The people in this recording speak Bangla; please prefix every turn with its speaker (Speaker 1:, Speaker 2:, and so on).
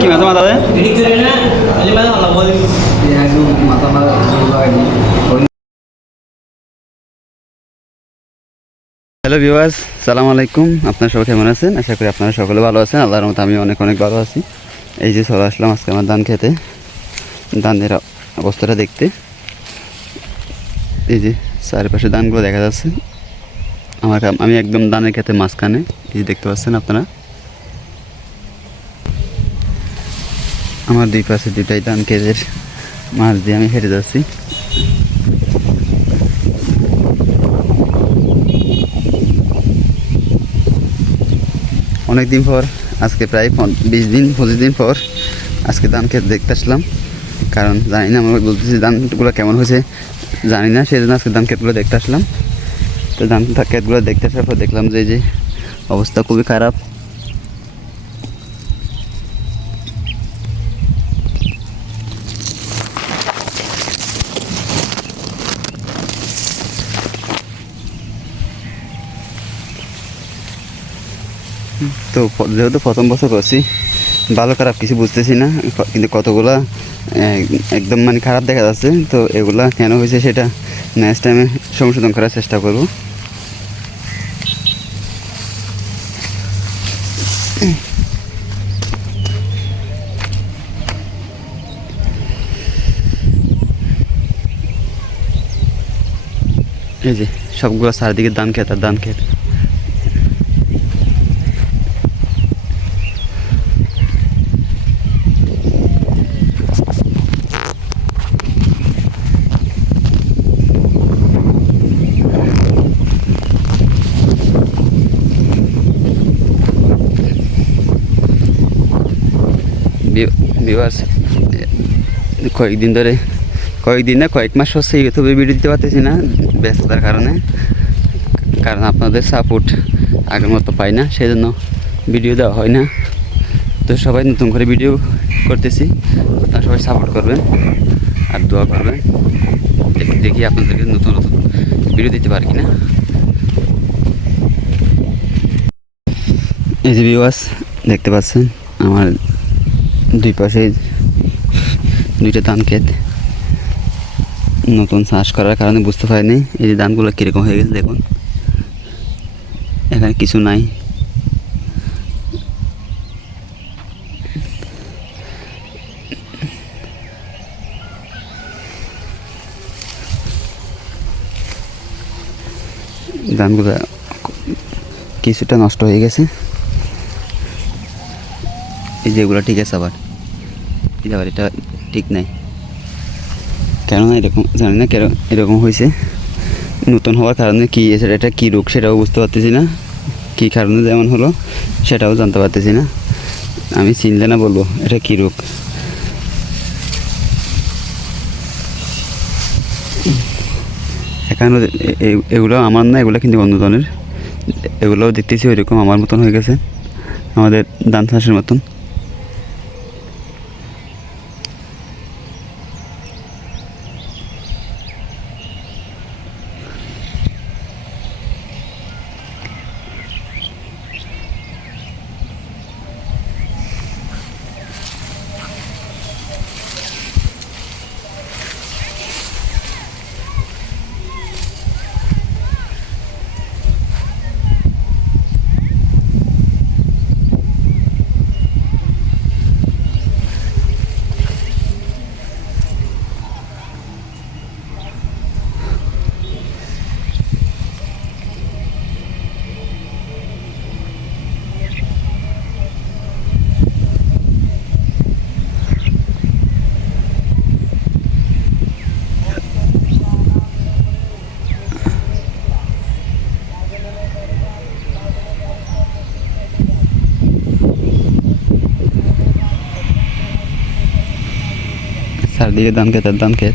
Speaker 1: কি মাথা মাথা হ্যালো ভিউয়ার্স, সালাম আলাইকুম। আপনারা সবাই কেমন আছেন? আশা করি আপনারা সকলে ভালো আছেন। আল্লাহর মতো আমি অনেক অনেক ভালো আছি। এই যে চলে আসলাম আজকে আমার ধান খেতে। ধানের অবস্থাটা দেখতে। এই যে চারিপাশে ধানগুলো দেখা যাচ্ছে। আমার আমি একদম ধানের খেতে মাঝখানে। এই যে দেখতে পাচ্ছেন আপনারা? আমার দুই পাশে দুটাই ধান খেতের মাছ দিয়ে আমি হেঁটে যাচ্ছি। অনেক দিন পর, আজকে প্রায় বিশ দিন, পঁচিশ দিন পর আজকে ধান ক্ষেত দেখতে আসলাম। কারণ জানি না আমরা বলতেছি ধানগুলো কেমন হয়েছে। জানি না সেই জন্য আজকে ধান ক্ষেতগুলো দেখতে আসলাম। তো ধান ক্ষেতগুলো দেখতে আসার পর দেখলাম যে যে অবস্থা খুবই খারাপ। তো যেহেতু প্রথম বছর করছি, ভালো খারাপ কিছু বুঝতেছি না কিন্তু কতগুলা একদম মানে খারাপ দেখা যাচ্ছে, তো এগুলা কেন হয়েছে সেটা নেক্সট টাইমে সংশোধন করার চেষ্টা করব। এই যে সবগুলো চারিদিকে ধান খেত আর ধান খেত। বিবাস, কয়েকদিন ধরে, কয়েকদিন না, কয়েক মাস হচ্ছে ইউটিউবে ভিডিও দিতে পারতেছি না ব্যস্ততার কারণে, কারণ আপনাদের সাপোর্ট আগের মতো পাই না সেই জন্য ভিডিও দেওয়া হয় না। তো সবাই নতুন করে ভিডিও করতেছি, আপনারা সবাই সাপোর্ট করবেন আর দোয়া করবেন, দেখি দেখি আপনাদেরকে নতুন নতুন ভিডিও দিতে পারি কিনা। এই যে বিওয়াস দেখতে পাচ্ছেন, আমার দুই পাশে দুইটা ধান ক্ষেত। নতুন চাষ করার কারণে বুঝতে পারিনি এই যে ধানগুলো কীরকম হয়ে গেছে দেখুন। এখানে কিছু নাই। ধানগুলো কিছুটা নষ্ট হয়ে গেছে। এই যেগুলো ঠিক আছে আবার। আবার এটা ঠিক নাই। কেননা এরকম? জানি না কেন এরকম হয়েছে। নতুন হওয়ার কারণে কী সেটা এটা কী রোগ সেটাও বুঝতে পারতেছি না। কী কারণে যেমন হলো সেটাও জানতে পারতেছি না। আমি চিনলে না বলব, এটা কী রোগ? এখানে এগুলো আমার না, এগুলো কিন্তু অন্য ধরনের এগুলোও দেখতেছি ওইরকম আমার মতন হয়ে গেছে। আমাদের ধান চাষের মতন। চারদিকে ধান আর ধান ক্ষেত